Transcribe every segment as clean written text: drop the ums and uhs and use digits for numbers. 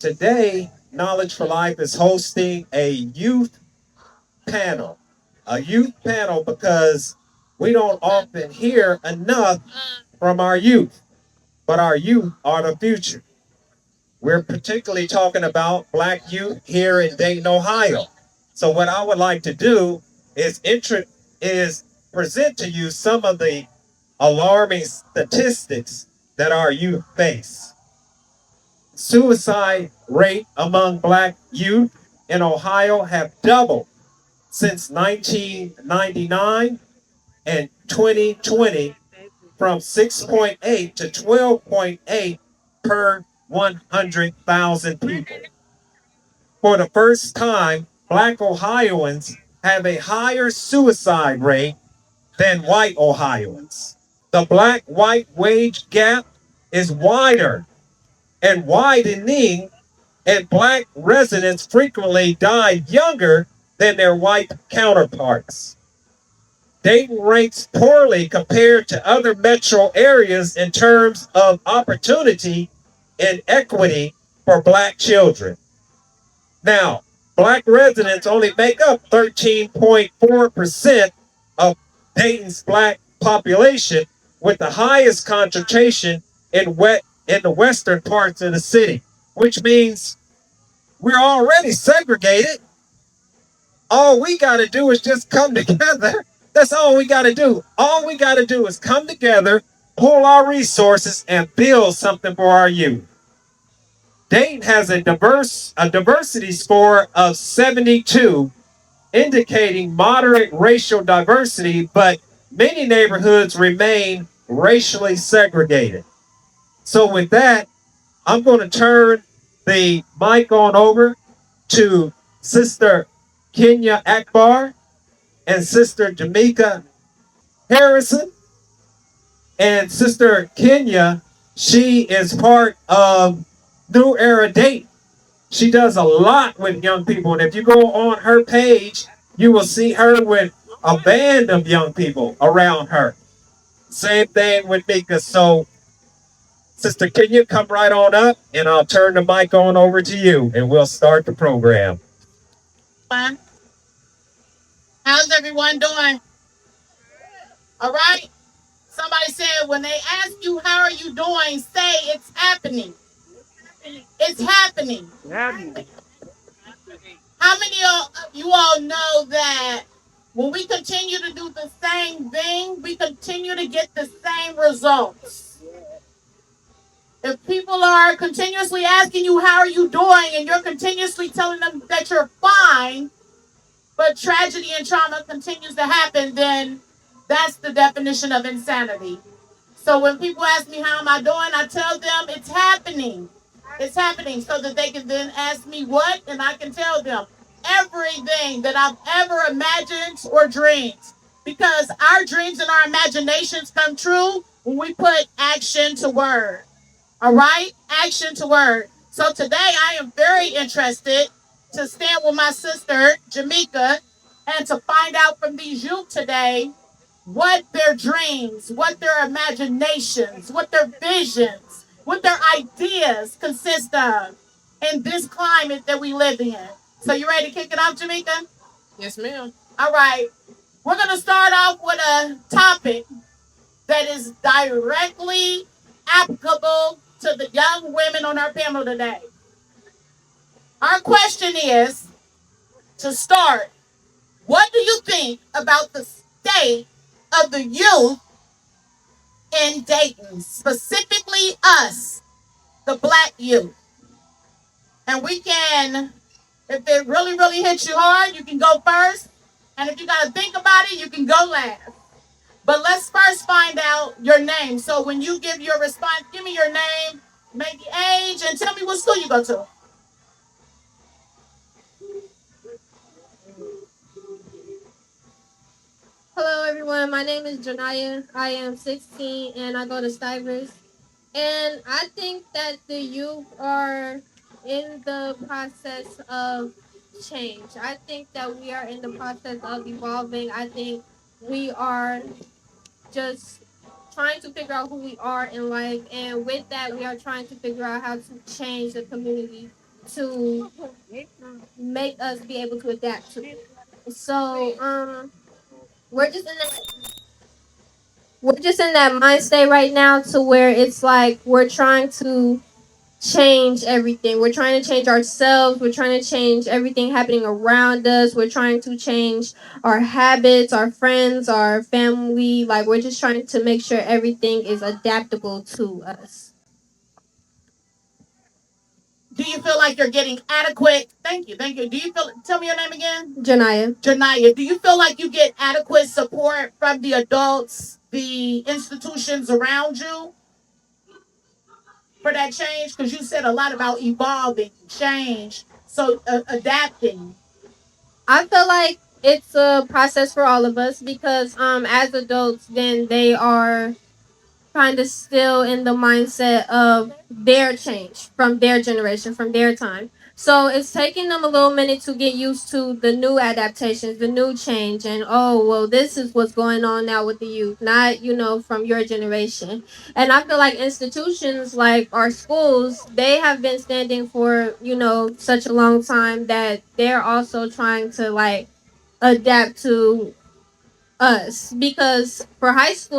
Today, Knowledge for Life is hosting a youth panel. A youth panel because we don't often hear enough from our youth, but our youth are the future. We're particularly talking about Black youth here in Dayton, Ohio. So what I would like to do is present to you some of the alarming statistics that our youth face. Suicide rate among Black youth in Ohio have doubled since 1999 and 2020, from 6.8 to 12.8 per 100,000 people. For the first time, Black Ohioans have a higher suicide rate than white Ohioans. The Black white wage gap is wider and widening, and Black residents frequently die younger than their white counterparts. Dayton ranks poorly compared to other metro areas in terms of opportunity and equity for Black children. Now, Black residents only make up 13.4% of Dayton's Black population, with the highest concentration in the western parts of the city, which means we're already segregated. All we got to do is just come together. That's all we got to do. All we got to do is come together, pull our resources, and build something for our youth. Dayton has a diversity score of 72, indicating moderate racial diversity, but many neighborhoods remain racially segregated. So with that, I'm going to turn the mic on over to Sister Kenya Akbar and Sister Jamaica Harrison. And Sister Kenya, she is part of New Era Date. She does a lot with young people. And if you go on her page, you will see her with a band of young people around her. Same thing with Mika. So, Sister Kenya, come right on up, and I'll turn the mic on over to you, and we'll start the program. How's everyone doing? All right. Somebody said when they ask you how are you doing, say it's happening. It's happening. How many of you all know that when we continue to do the same thing, we continue to get the same results? If people are continuously asking you how are you doing and you're continuously telling them that you're fine, but tragedy and trauma continues to happen, then that's the definition of insanity. So when people ask me how am I doing, I tell them it's happening. It's happening so that they can then ask me what, and I can tell them everything that I've ever imagined or dreamed. Because our dreams and our imaginations come true when we put action to word. All right? Action to word. So today I am very interested to stand with my sister, Jamaica, and to find out from these youth today what their dreams, what their imaginations, what their visions, what their ideas consist of in this climate that we live in. So you ready to kick it off, Jamaica? Yes, ma'am. All right. We're going to start off with a topic that is directly applicable to the young women on our panel today. Our question is, to start, what do you think about the state of the youth in Dayton, specifically us, the Black youth? And we can, if it really, really hits you hard, you can go first. And if you got to think about it, you can go last. But let's first find out your name. So when you give your response, give me your name, maybe age, and tell me what school you go to. Hello, everyone. My name is Janaya. I am 16 and I go to Stivers. And I think that the youth are in the process of change. I think that we are in the process of evolving. I think we are just trying to figure out who we are in life. And with that, we are trying to figure out how to change the community to make us be able to adapt to. So we're just in that we're just in that mind state right now to where it's like we're trying to change everything. We're trying to change ourselves. We're trying to change everything happening around us. We're trying to change our habits, our friends, our family. Like we're just trying to make sure everything is adaptable to us. Do you feel like you're getting adequate? Thank you, thank you. Do you feel? Tell me your name again. Janaya. Janaya, do you feel like you get adequate support from the adults, the institutions around you for that change? Because you said a lot about evolving, change, so adapting. I feel like it's a process for all of us because as adults then they are kind of still in the mindset of their change from their generation, from their time. So it's taking them a little minute to get used to the new adaptations, the new change, and oh, well, this is what's going on now with the youth, not, from your generation. And I feel like institutions like our schools, they have been standing for, such a long time that they're also trying to like adapt to us because for high school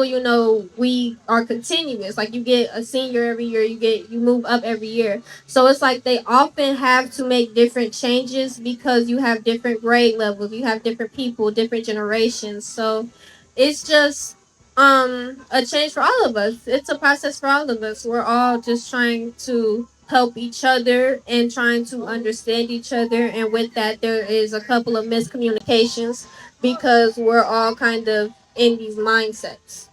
we are continuous, like you get a senior every year, you move up every year, so it's like they often have to make different changes because you have different grade levels, you have different people, different generations, so it's just a change for all of us. It's a process for all of us. We're all just trying to help each other and trying to understand each other, and with that there is a couple of miscommunications because we're all kind of in these mindsets.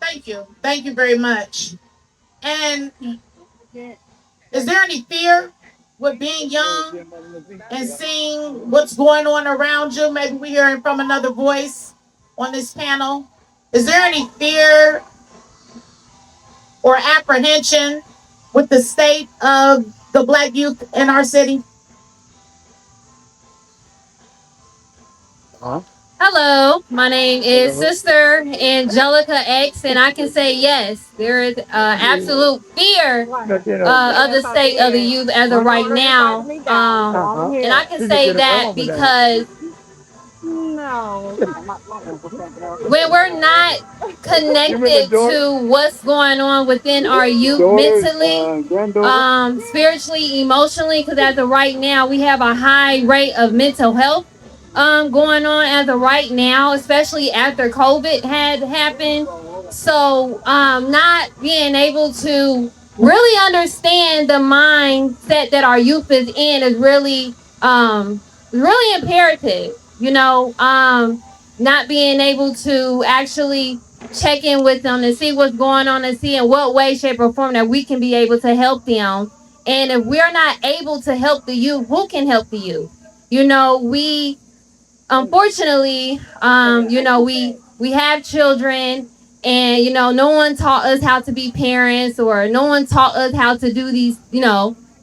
Thank you. Thank you very much. And is there any fear with being young and seeing what's going on around you? Maybe we're hearing from another voice on this panel. Is there any fear or apprehension with the state of the Black youth in our city? Hello, my name is Sister Angelica X, and I can say yes, there is absolute fear of the state of the youth as of right now. And I can say that because when we're not connected to what's going on within our youth mentally, spiritually, emotionally, because as of right now, we have a high rate of mental health going on as of right now, especially after COVID had happened. So, not being able to really understand the mindset that our youth is in is really imperative. Not being able to actually check in with them and see what's going on and see in what way, shape, or form that we can be able to help them. And if we're not able to help the youth, who can help the youth? We unfortunately, we have children, and no one taught us how to be parents, or no one taught us how to do these,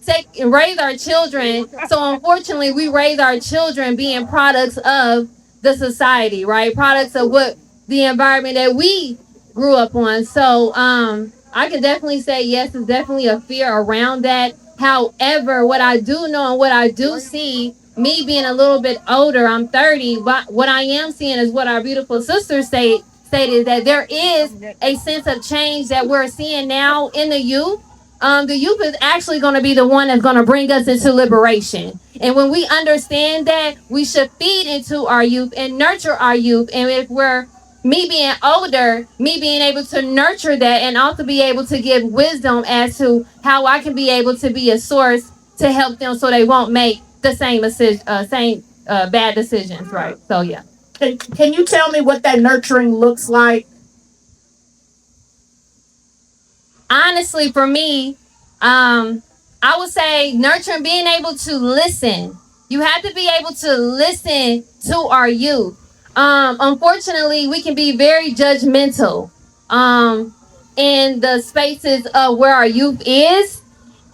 take and raise our children. So unfortunately, we raise our children being products of the society, right? Products of what the environment that we grew up on. So I could definitely say yes, there's definitely a fear around that. However, what I do know and what I do see, me being a little bit older, I'm 30, but what I am seeing is what our beautiful sisters stated, that there is a sense of change that we're seeing now in the youth. The youth is actually going to be the one that's going to bring us into liberation. And when we understand that, we should feed into our youth and nurture our youth. And if we're me being older, me being able to nurture that and also be able to give wisdom as to how I can be able to be a source to help them so they won't make the same bad decisions, right? So yeah. Can you tell me what that nurturing looks like? Honestly, for me, I would say nurturing, being able to listen. You have to be able to listen to our youth. Unfortunately, we can be very judgmental in the spaces of where our youth is.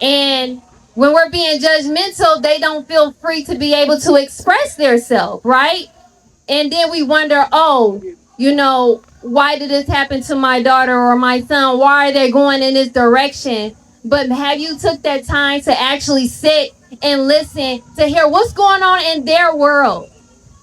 And when we're being judgmental, they don't feel free to be able to express themselves, right? And then we wonder, oh, why did this happen to my daughter or my son? Why are they going in this direction? but have you took that time to actually sit and listen to hear what's going on in their world?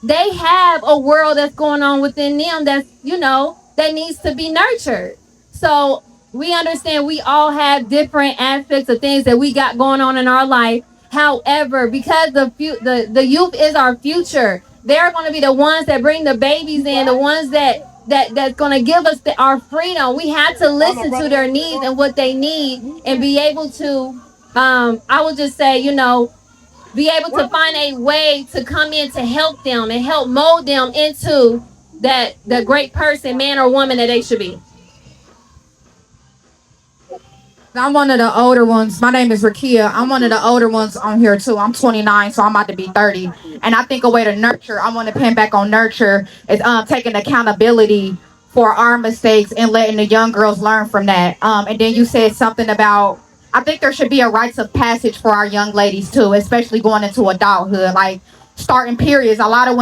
They have a world that's going on within them that's, that needs to be nurtured. So we understand we all have different aspects of things that we got going on in our life. However, because the youth is our future, they're going to be the ones that bring the babies in, the ones that's going to give us our freedom. We have to listen to their needs and what they need and be able to, I would just say, be able to find a way to come in to help them and help mold them into the great person, man or woman that they should be. I'm one of the older ones. My name is Rakia. I'm one of the older ones on here too. I'm 29, so I'm about to be 30. And I think a way to nurture, I want to pin back on nurture, is taking accountability for our mistakes and letting the young girls learn from that. And then you said something about, I think there should be a rites of passage for our young ladies too, especially going into adulthood. Like starting periods. A lot of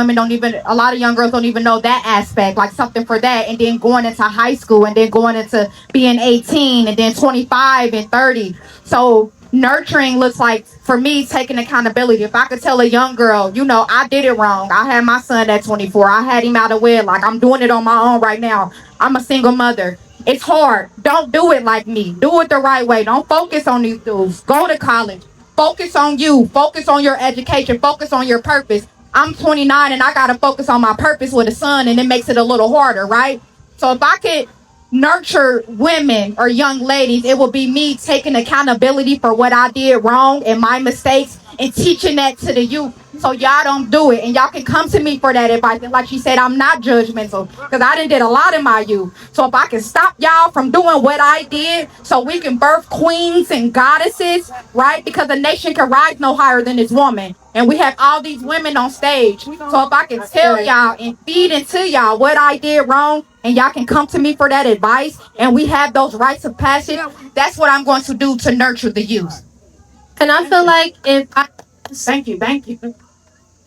young girls don't even know that aspect, like something for that. And then going into high school and then going into being 18 and then 25 and 30. So nurturing looks like, for me, taking accountability. If I could tell a young girl, I did it wrong. I had my son at 24. I had him out of wedlock. I'm doing it on my own right now. I'm a single mother. It's hard. Don't do it like me. Do it the right way. Don't focus on these dudes. Go to college. Focus on you. Focus on your education. Focus on your purpose. I'm 29 and I got to focus on my purpose with a son, and it makes it a little harder, right? So if I could nurture women or young ladies, it will be me taking accountability for what I did wrong and my mistakes and teaching that to the youth so y'all don't do it. And y'all can come to me for that advice. And like she said, I'm not judgmental because I done did a lot in my youth. So if I can stop y'all from doing what I did so we can birth queens and goddesses, right? Because a nation can rise no higher than its woman. And we have all these women on stage. So if I can tell y'all and feed into y'all what I did wrong, and y'all can come to me for that advice, and we have those rites of passage, that's what I'm going to do to nurture the youth. And I feel like if I Thank you.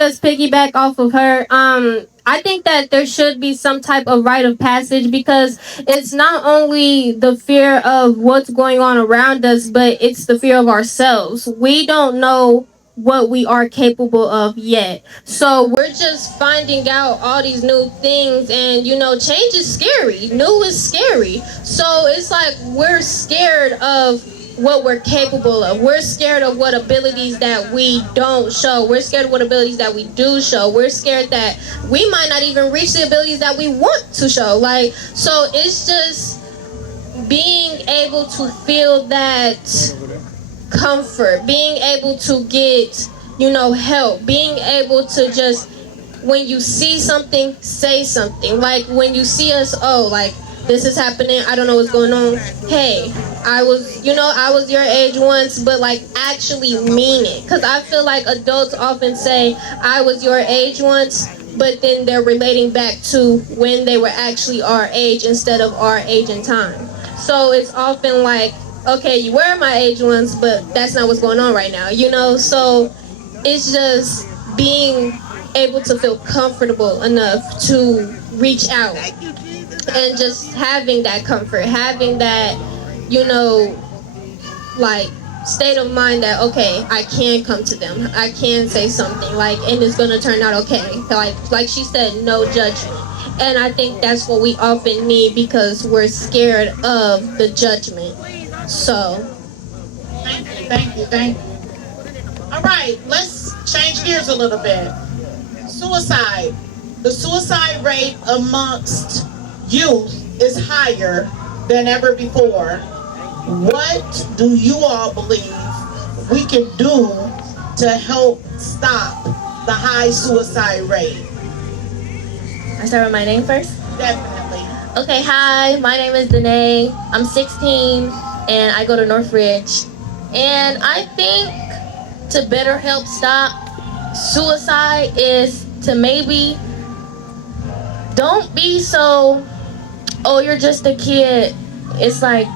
just piggyback off of her, I think that there should be some type of rite of passage, because it's not only the fear of what's going on around us, but it's the fear of ourselves. We don't know what we are capable of yet. So we're just finding out all these new things, and change is scary. New is scary. So it's like we're scared of what we're capable of. We're scared of what abilities that we don't show. We're scared of what abilities that we do show. We're scared that we might not even reach the abilities that we want to show. So it's just being able to feel that comfort, being able to get, help, being able to just, when you see something, say something. Like when you see us, this is happening, I don't know what's going on. Hey, I was your age once, but actually mean it. Because I feel like adults often say, I was your age once, but then they're relating back to when they were actually our age instead of our age and time. So it's often like, okay, you were my age once, but that's not what's going on right now, So it's just being able to feel comfortable enough to reach out and just having that comfort, having that, state of mind that, okay, I can come to them, I can say something, and it's gonna turn out okay. Like she said, no judgment. And I think that's what we often need, because we're scared of the judgment. So Thank you. All right, let's change gears a little bit. Suicide. The suicide rate amongst youth is higher than ever before. What do you all believe we can do to help stop the high suicide rate? I start with my name first? Definitely. Okay, hi, my name is Danae. I'm 16 and I go to Northridge. And I think to better help stop suicide is to maybe don't be so, oh, you're just a kid. It's like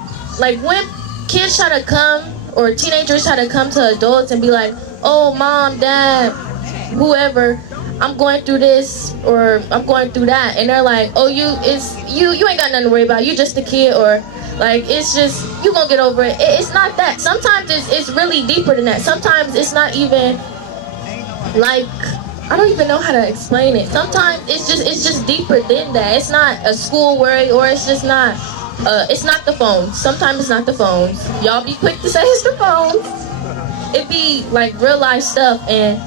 when kids try to come, or teenagers try to come to adults and be like, oh, mom, dad, whoever, I'm going through this or I'm going through that, and they're like, oh, you ain't got nothing to worry about, you just a kid, or it's just you gonna get over it. It's not that. Sometimes it's really deeper than that. Sometimes it's not even like, I don't even know how to explain it. Sometimes it's just deeper than that. It's not a school worry, or it's just not it's not the phones. Sometimes it's not the phones. Y'all be quick to say it's the phones. It be like real life stuff, and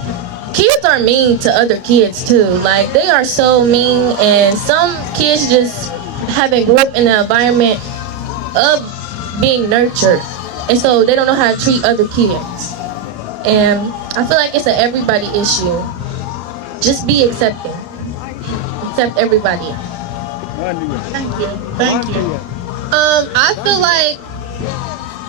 kids are mean to other kids too. Like, they are so mean, and some kids just haven't grew up in the environment of being nurtured, and so they don't know how to treat other kids. And I feel like it's an everybody issue. Just be accepting. Accept everybody. Thank you. Thank you. I feel like,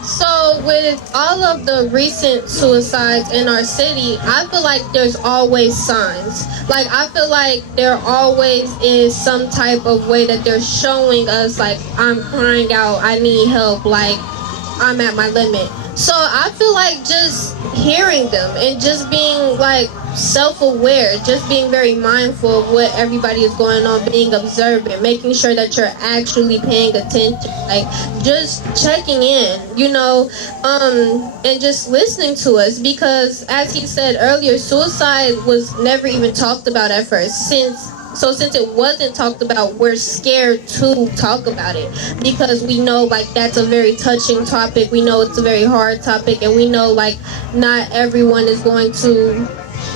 so with all of the recent suicides in our city, I feel like there's always signs. Like, I feel like there always is some type of way that they're showing us, like, I'm crying out, I need help, like, I'm at my limit. So I feel like just hearing them and just being like self-aware, just being very mindful of what everybody is going on, being observant, making sure that you're actually paying attention, like just checking in, and just listening to us, because as he said earlier, suicide was never even talked about at first. Since it wasn't talked about, we're scared to talk about it, because we know like that's a very touching topic. We know it's a very hard topic, and we know like not everyone is going to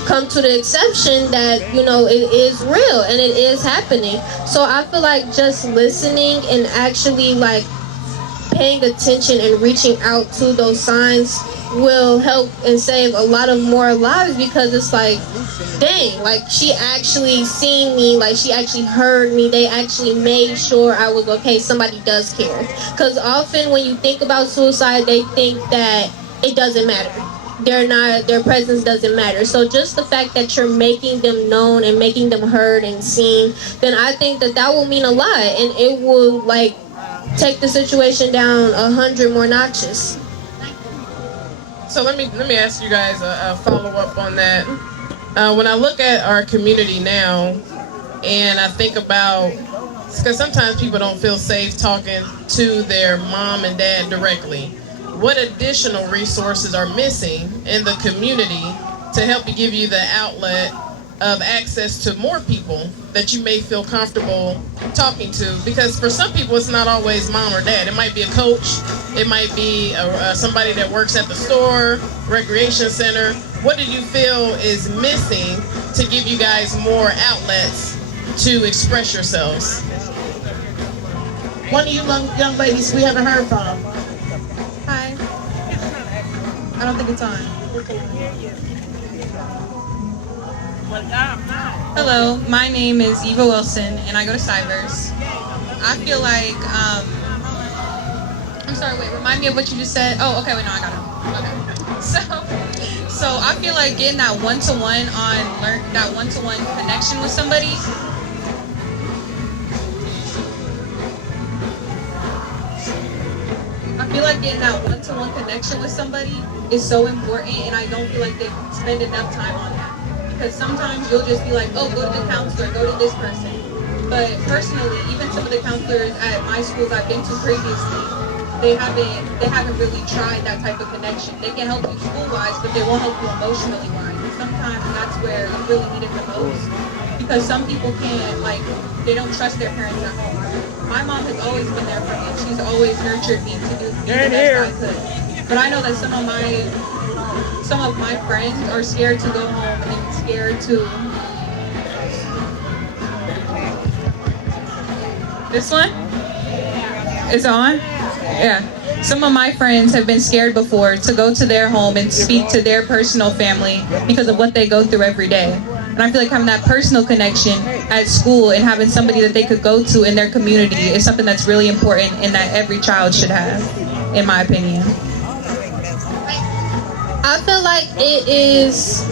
come to the exception that it is real and it is happening. So I feel like just listening and actually like paying attention and reaching out to those signs will help and save a lot of more lives, because it's like, dang, like she actually seen me, like she actually heard me, they actually made sure I was okay, somebody does care. Because often when you think about suicide, they think that it doesn't matter, their presence doesn't matter. So just the fact that you're making them known and making them heard and seen, then I think that will mean a lot, and it will like take the situation down 100 more notches. So let me ask you guys a follow-up on that. When I look at our community now, and I think about, because sometimes people don't feel safe talking to their mom and dad directly, what additional resources are missing in the community to help you give you the outlet of access to more people that you may feel comfortable talking to? Because for some people, it's not always mom or dad. It might be a coach. It might be somebody that works at the store, recreation center. What do you feel is missing to give you guys more outlets to express yourselves? One of you young ladies we haven't heard from. Hi. I don't think it's on. Hello, my name is Eva Wilson, and I go to Cybers. I feel like, I'm sorry, wait, remind me of what you just said. Oh, okay, wait, no, I got it. Okay. So I feel like getting that one-to-one connection with somebody. I feel like getting that one-to-one connection with somebody is so important, and I don't feel like they spend enough time on that. Because sometimes you'll just be like, oh, go to the counselor, go to this person. But personally, even some of the counselors at my schools I've been to previously, they haven't really tried that type of connection. They can help you school-wise, but they won't help you emotionally-wise. And sometimes that's where you really need it the most. Because some people can't, like, they don't trust their parents at home. My mom has always been there for me. She's always nurtured me to do the best I could. But I know that some of my friends are scared to go home and scared to. This one? It's on? Yeah. Some of my friends have been scared before to go to their home and speak to their personal family because of what they go through every day. And I feel like having that personal connection at school and having somebody that they could go to in their community is something that's really important and that every child should have, in my opinion. I feel like it is,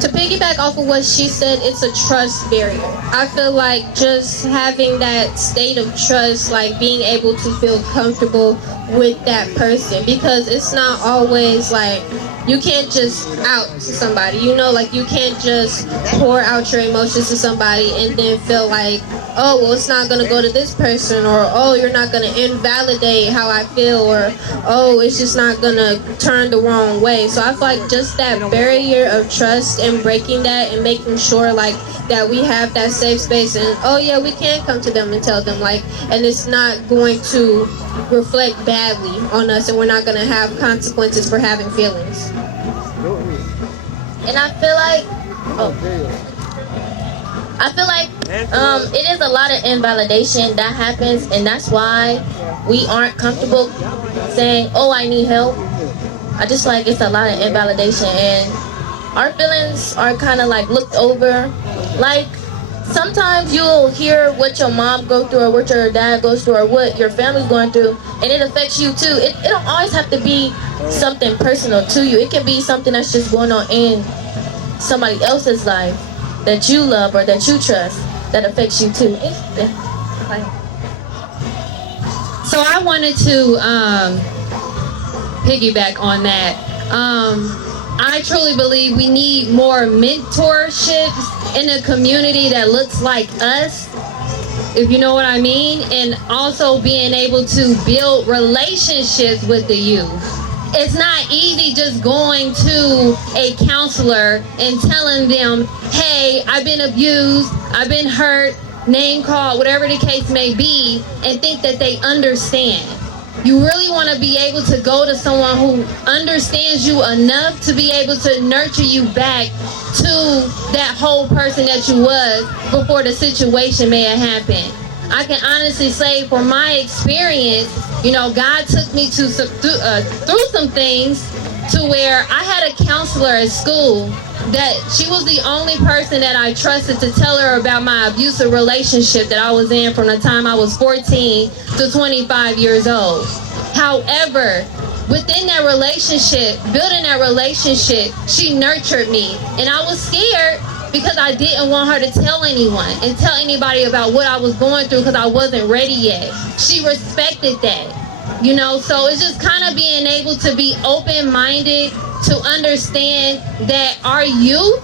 to piggyback off of what she said, it's a trust barrier. I feel like just having that state of trust, like being able to feel comfortable with that person, because it's not always like, you can't just out to somebody, like you can't just pour out your emotions to somebody and then feel like, oh, well, it's not going to go to this person, or oh, you're not going to invalidate how I feel, or oh, it's just not going to turn the wrong way. So I feel like just that barrier of trust and breaking that and making sure like that we have that safe space, and oh yeah, we can come to them and tell them like, and it's not going to reflect badly on us, and we're not going to have consequences for having feelings. And I feel like, it is a lot of invalidation that happens, and that's why we aren't comfortable saying, oh, I need help. I just feel like it's a lot of invalidation, and our feelings are kind of like looked over. Like, sometimes you'll hear what your mom go through, or what your dad goes through, or what your family's going through, and it affects you too. It don't always have to be something personal to you. It can be something that's just going on in somebody else's life that you love or that you trust that affects you too. So I wanted to piggyback on that. I truly believe we need more mentorships in a community that looks like us, if you know what I mean, and also being able to build relationships with the youth. It's not easy just going to a counselor and telling them, hey, I've been abused, I've been hurt, name called, whatever the case may be, and think that they understand. You really want to be able to go to someone who understands you enough to be able to nurture you back to that whole person that you was before the situation may have happened. I can honestly say, for my experience, you know, God took me to through some things to where I had a counselor at school that she was the only person that I trusted to tell her about my abusive relationship that I was in from the time I was 14 to 25 years old. However, within that relationship, building that relationship, she nurtured me, and I was scared because I didn't want her to tell anyone and tell anybody about what I was going through because I wasn't ready yet. She respected that, you know, so it's just kind of being able to be open-minded to understand that our youth,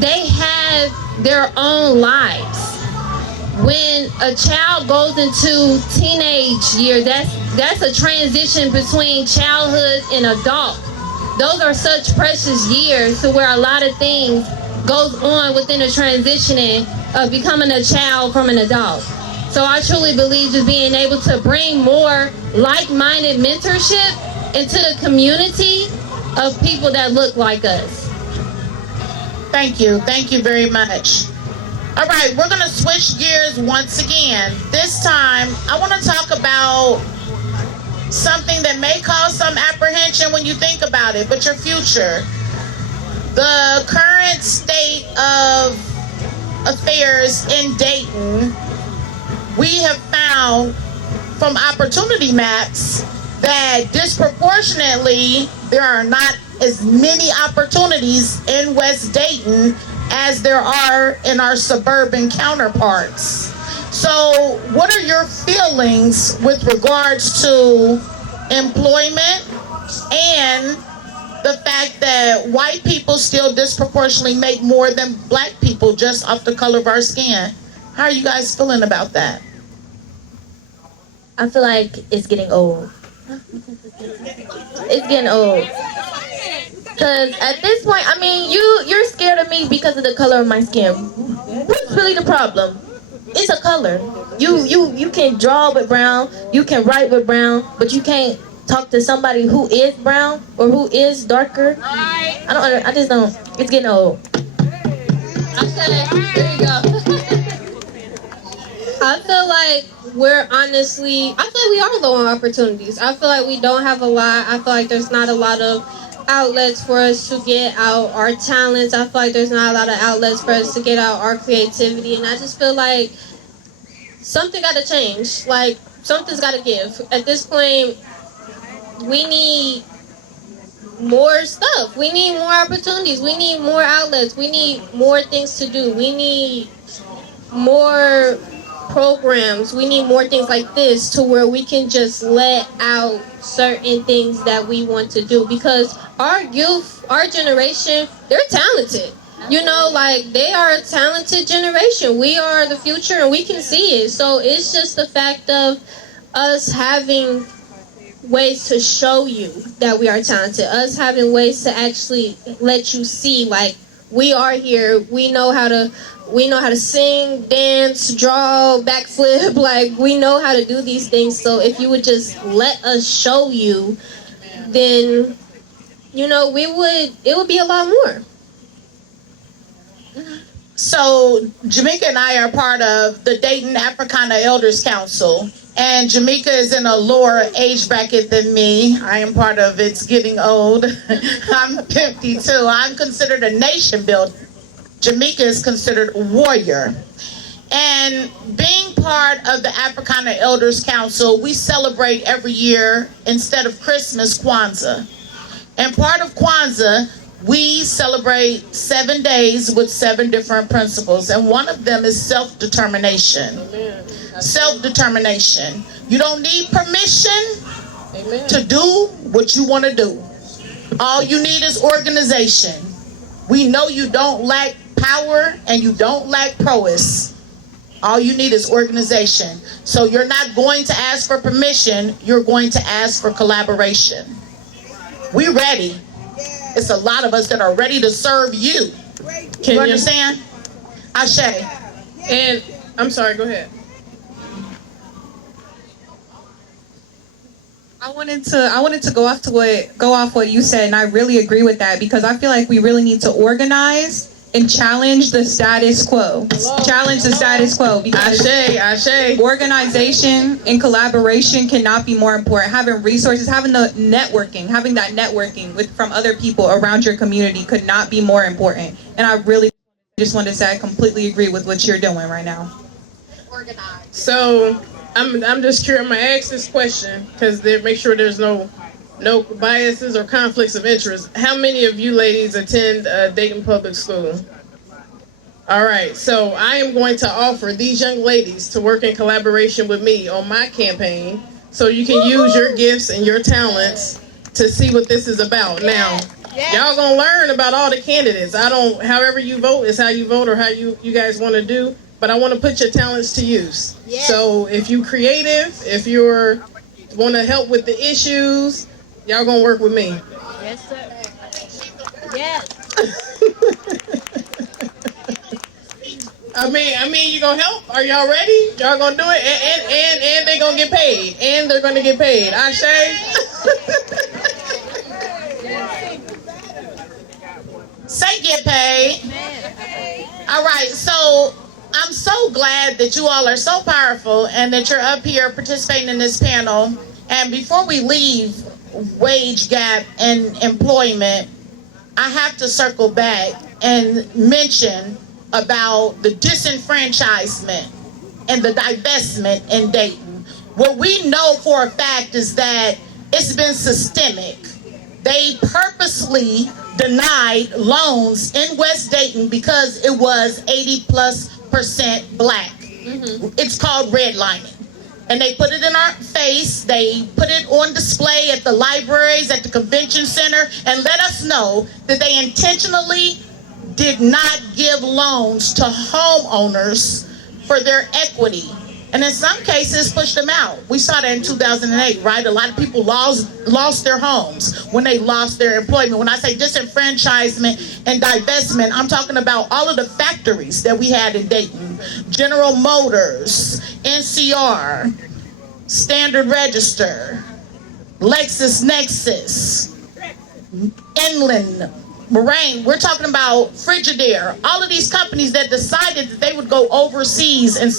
they have their own lives. When a child goes into teenage years, that's a transition between childhood and adult. Those are such precious years to where a lot of things goes on within the transitioning of becoming a child from an adult. So I truly believe just being able to bring more like-minded mentorship into the community of people that look like us. Thank you very much. All right, we're gonna switch gears once again. This time, I wanna talk about something that may cause some apprehension when you think about it, but your future. The current state of affairs in Dayton, we have found from opportunity maps that disproportionately there are not as many opportunities in West Dayton as there are in our suburban counterparts. So what are your feelings with regards to employment and the fact that white people still disproportionately make more than black people just off the color of our skin? How are you guys feeling about that? I feel like it's getting old. It's getting old. Because at this point, I mean, you're scared of me because of the color of my skin. What's really the problem? It's a color. You can draw with brown, you can write with brown, but you can't talk to somebody who is brown or who is darker. I just don't. It's getting old. I said it. There you go. I feel like we are low on opportunities. I feel like we don't have a lot. I feel like there's not a lot of outlets for us to get out our talents. I feel like there's not a lot of outlets for us to get out our creativity. And I just feel like something got to change. Like, something's got to give. At this point, we need more stuff. We need more opportunities. We need more outlets. We need more things to do. We need more programs. We need more things like this to where we can just let out certain things that we want to do, because our youth, our generation, they're talented. You know, like, they are a talented generation. We are the future and we can see it. So it's just the fact of us having ways to show you that we are talented, us having ways to actually let you see, like, we are here. We know how to sing, dance, draw, backflip. Like, we know how to do these things. So if you would just let us show you, then it would be a lot more. So Jamaica and I are part of the Dayton Africana Elders Council, and Jamaica is in a lower age bracket than me. I am part of It's Getting Old. I'm 52. I'm considered a nation builder. Jamaica is considered a warrior. And being part of the Africana Elders Council, we celebrate every year, instead of Christmas, Kwanzaa. And part of Kwanzaa, we celebrate 7 days with 7 different principles, and one of them is self-determination. Self-determination. You don't need permission to do what you want to do. All you need is organization. We know you don't lack power and you don't lack prowess. All you need is organization. So you're not going to ask for permission, you're going to ask for collaboration. We ready. It's a lot of us that are ready to serve you. You understand? Ashe. And I'm sorry, go ahead. I wanted to go off what you said, and I really agree with that, because I feel like we really need to organize and challenge the status quo. Challenge the status quo, because Ashe. organization and collaboration cannot be more important. Having resources, having that networking from other people around your community could not be more important. And I really just wanted to say I completely agree with what you're doing right now. So I'm just curious. I'm gonna ask this question because make sure there's no biases or conflicts of interest. How many of you ladies attend Dayton Public School? All right, so I am going to offer these young ladies to work in collaboration with me on my campaign, so you can use your gifts and your talents to see what this is about. Now, y'all gonna learn about all the candidates. However you vote is how you vote, or how you guys want to do. But I want to put your talents to use. So if you creative, if you're want to help with the issues, y'all gonna work with me. Yes, sir. Yes. I mean, you gonna help? Are y'all ready? Y'all gonna do it? And they gonna get paid. And they're gonna get paid. Ashe? Say get paid. All right, so I'm so glad that you all are so powerful and that you're up here participating in this panel. And before we leave wage gap and employment, I have to circle back and mention about the disenfranchisement and the divestment in Dayton. What we know for a fact is that it's been systemic. They purposely denied loans in West Dayton because it was 80+% black. It's called redlining. And they put it in our face. They put it on display at the libraries, at the convention center, and let us know that they intentionally did not give loans to homeowners for their equity. And in some cases, pushed them out. We saw that in 2008, right? A lot of people lost their homes when they lost their employment. When I say disenfranchisement and divestment, I'm talking about all of the factories that we had in Dayton. General Motors, NCR, Standard Register, LexisNexis, Inland, Moraine. We're talking about Frigidaire. All of these companies that decided that they would go overseas and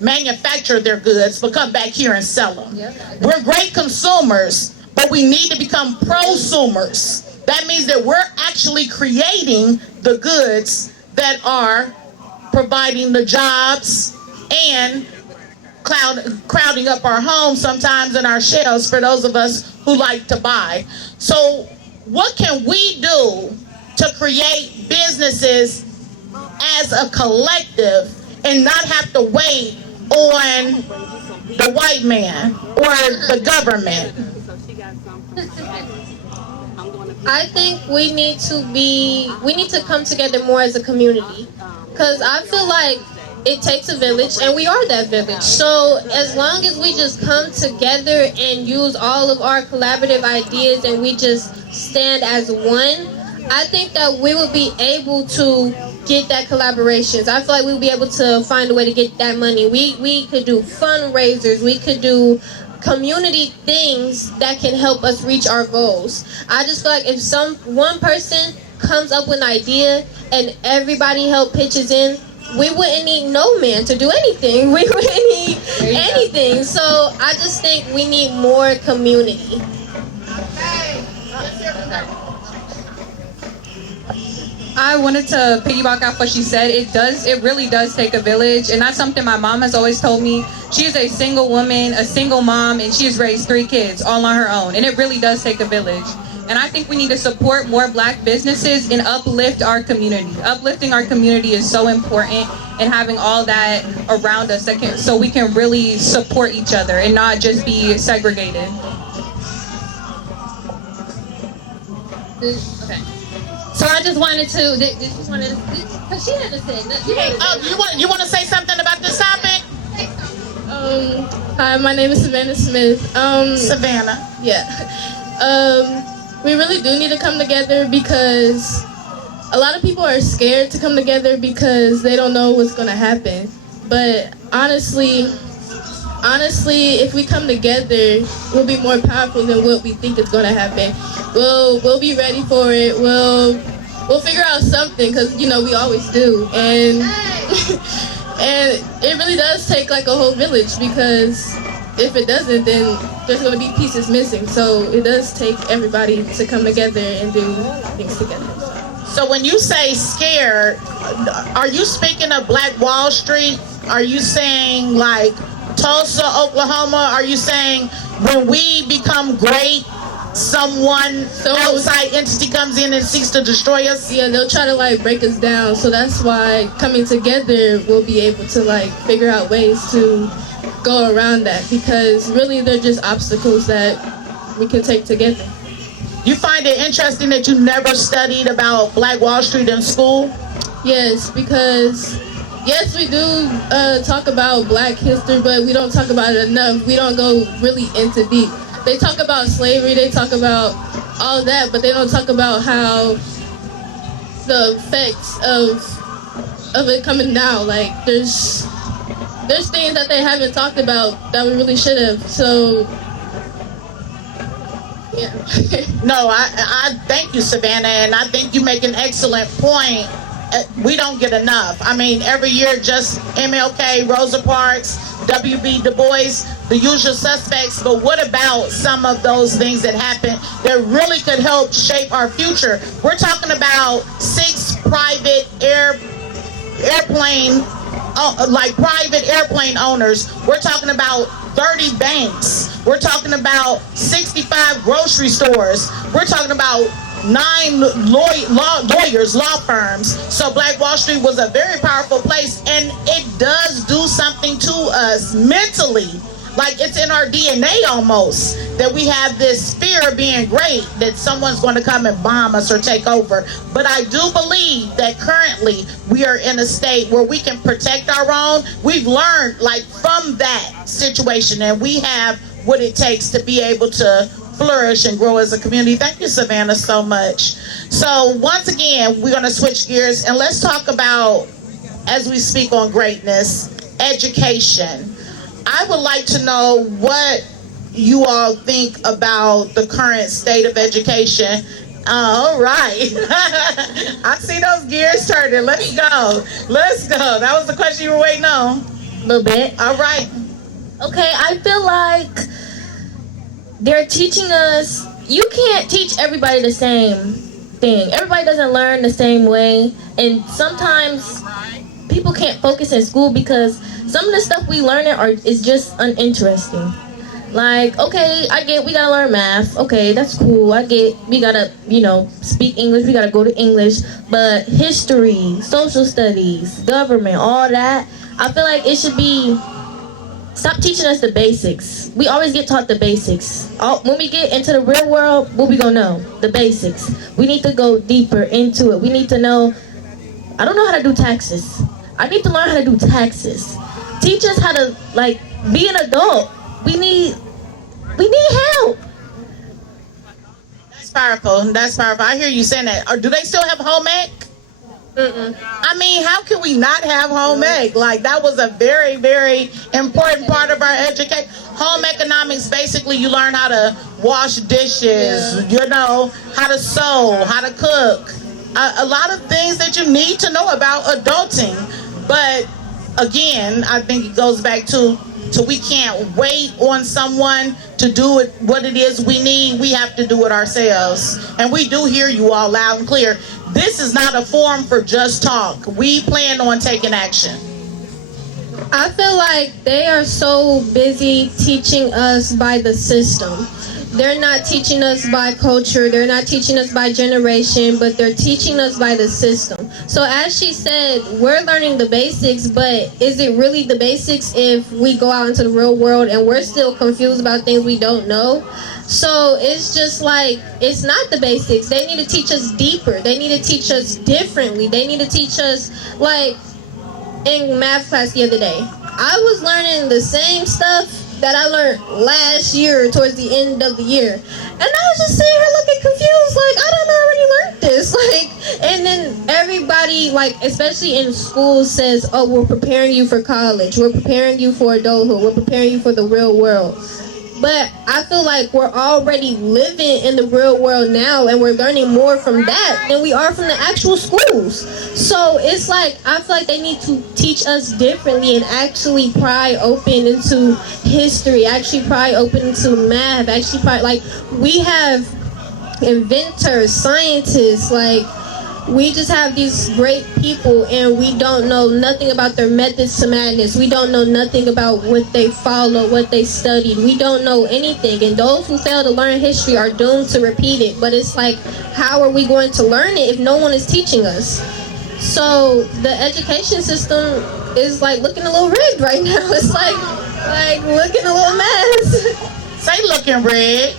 manufacture their goods, but come back here and sell them. We're great consumers, but we need to become prosumers. That means that we're actually creating the goods that are providing the jobs and crowding up our homes sometimes in our shelves for those of us who like to buy. So what can we do to create businesses as a collective and not have to wait on the white man or the government? I think we need to come together more as a community, because I feel like it takes a village, and we are that village. So as long as we just come together and use all of our collaborative ideas and we just stand as one, I think that we will be able to get that collaborations. I feel like we'll be able to find a way to get that money. We could do fundraisers, we could do community things that can help us reach our goals. I just feel like if one person comes up with an idea and everybody help pitches in, we wouldn't need no man to do anything. We wouldn't need anything. So I just think we need more community. I wanted to piggyback off what she said. It really does take a village, and that's something my mom has always told me. She is a single woman, a single mom, and she has raised 3 kids all on her own, and it really does take a village. And I think we need to support more Black businesses and uplift our community. Uplifting our community is so important, and having all that around us so we can really support each other and not just be segregated. Okay. So I just wanted to, because she had to say that. You want to say something about this topic? Hi, my name is Savannah Smith. Savannah. Yeah. We really do need to come together, because a lot of people are scared to come together because they don't know what's going to happen. But honestly, if we come together, we'll be more powerful than what we think is going to happen. We'll be ready for it. We'll figure out something, because we always do. And and it really does take like a whole village, because if it doesn't, then there's going to be pieces missing. So it does take everybody to come together and do things together. So when you say scared, are you speaking of Black Wall Street? Are you saying like Tulsa, Oklahoma? Are you saying when we become great, someone outside entity comes in and seeks to destroy us? Yeah, they'll try to like break us down. So that's why coming together, we'll be able to like figure out ways to go around that, because really they're just obstacles that we can take together. You find it interesting that you never studied about Black Wall Street in school? Yes, because yes, we do talk about Black history, but we don't talk about it enough. We don't go really into deep. They talk about slavery, they talk about all that, but they don't talk about how the effects of it coming down. Like there's things that they haven't talked about that we really should have. So yeah. No, I thank you, Savannah, and I think you make an excellent point. We don't get enough. I mean, every year just MLK, Rosa Parks, W.B. Du Bois, the usual suspects, but what about some of those things that happen that really could help shape our future? We're talking about 6 private airplane, like private airplane owners. We're talking about 30 banks. We're talking about 65 grocery stores. We're talking about 9 lawyers, law firms. So Black Wall Street was a very powerful place, and it does do something to us mentally. Like it's in our DNA almost, that we have this fear of being great, that someone's going to come and bomb us or take over. But I do believe that currently we are in a state where we can protect our own. We've learned like from that situation, and we have what it takes to be able to flourish and grow as a community. Thank you, Savannah, so much. So once again, we're going to switch gears and let's talk about, as we speak on greatness, education. I would like to know what you all think about the current state of education. All right. I see those gears turning. Let's go. Let's go. That was the question you were waiting on. A little bit. All right. Okay, I feel like they're teaching us, you can't teach everybody the same thing. Everybody doesn't learn the same way, and sometimes people can't focus in school because some of the stuff we learn is just uninteresting. Like, okay, I get we gotta learn math. Okay, that's cool. I get we gotta, speak English. We gotta go to English. But history, social studies, government, all that, I feel like it should be stop teaching us the basics. We always get taught the basics. When we get into the real world, what we gonna know? The basics. We need to go deeper into it. We need to know, I don't know how to do taxes. I need to learn how to do taxes. Teach us how to, like, be an adult. We need help. That's powerful. That's powerful. I hear you saying that. Or do they still have home ec? I mean, how can we not have home ec? Like, that was a very, very important part of our education. Home economics, basically, you learn how to wash dishes, you know, how to sew, how to cook. A lot of things that you need to know about adulting. But again, I think it goes back to we can't wait on someone to do it, what it is we need. We have to do it ourselves. And we do hear you all loud and clear. This is not a forum for just talk. We plan on taking action. I feel like they are so busy teaching us by the system. They're not teaching us by culture, they're not teaching us by generation, but they're teaching us by the system. So as she said, we're learning the basics, but is it really the basics if we go out into the real world and we're still confused about things we don't know? So it's just like, it's not the basics. They need to teach us deeper. They need to teach us differently. They need to teach us, like, in math class the other day, I was learning the same stuff that I learned last year towards the end of the year. And I was just sitting here looking confused, like, I don't already learned this. Like, and then everybody, like, especially in school, says, oh, we're preparing you for college. We're preparing you for adulthood. We're preparing you for the real world. But I feel like we're already living in the real world now, and we're learning more from that than we are from the actual schools. So it's like, I feel like they need to teach us differently and actually pry open into history, actually pry open into math, actually pry, like, we have inventors, scientists, like, we just have these great people and we don't know nothing about their methods to madness. We don't know nothing about what they follow, what they studied. We don't know anything. And those who fail to learn history are doomed to repeat it. But it's like, how are we going to learn it if no one is teaching us? So the education system is like looking a little red right now. It's like looking a little mess. Say looking red.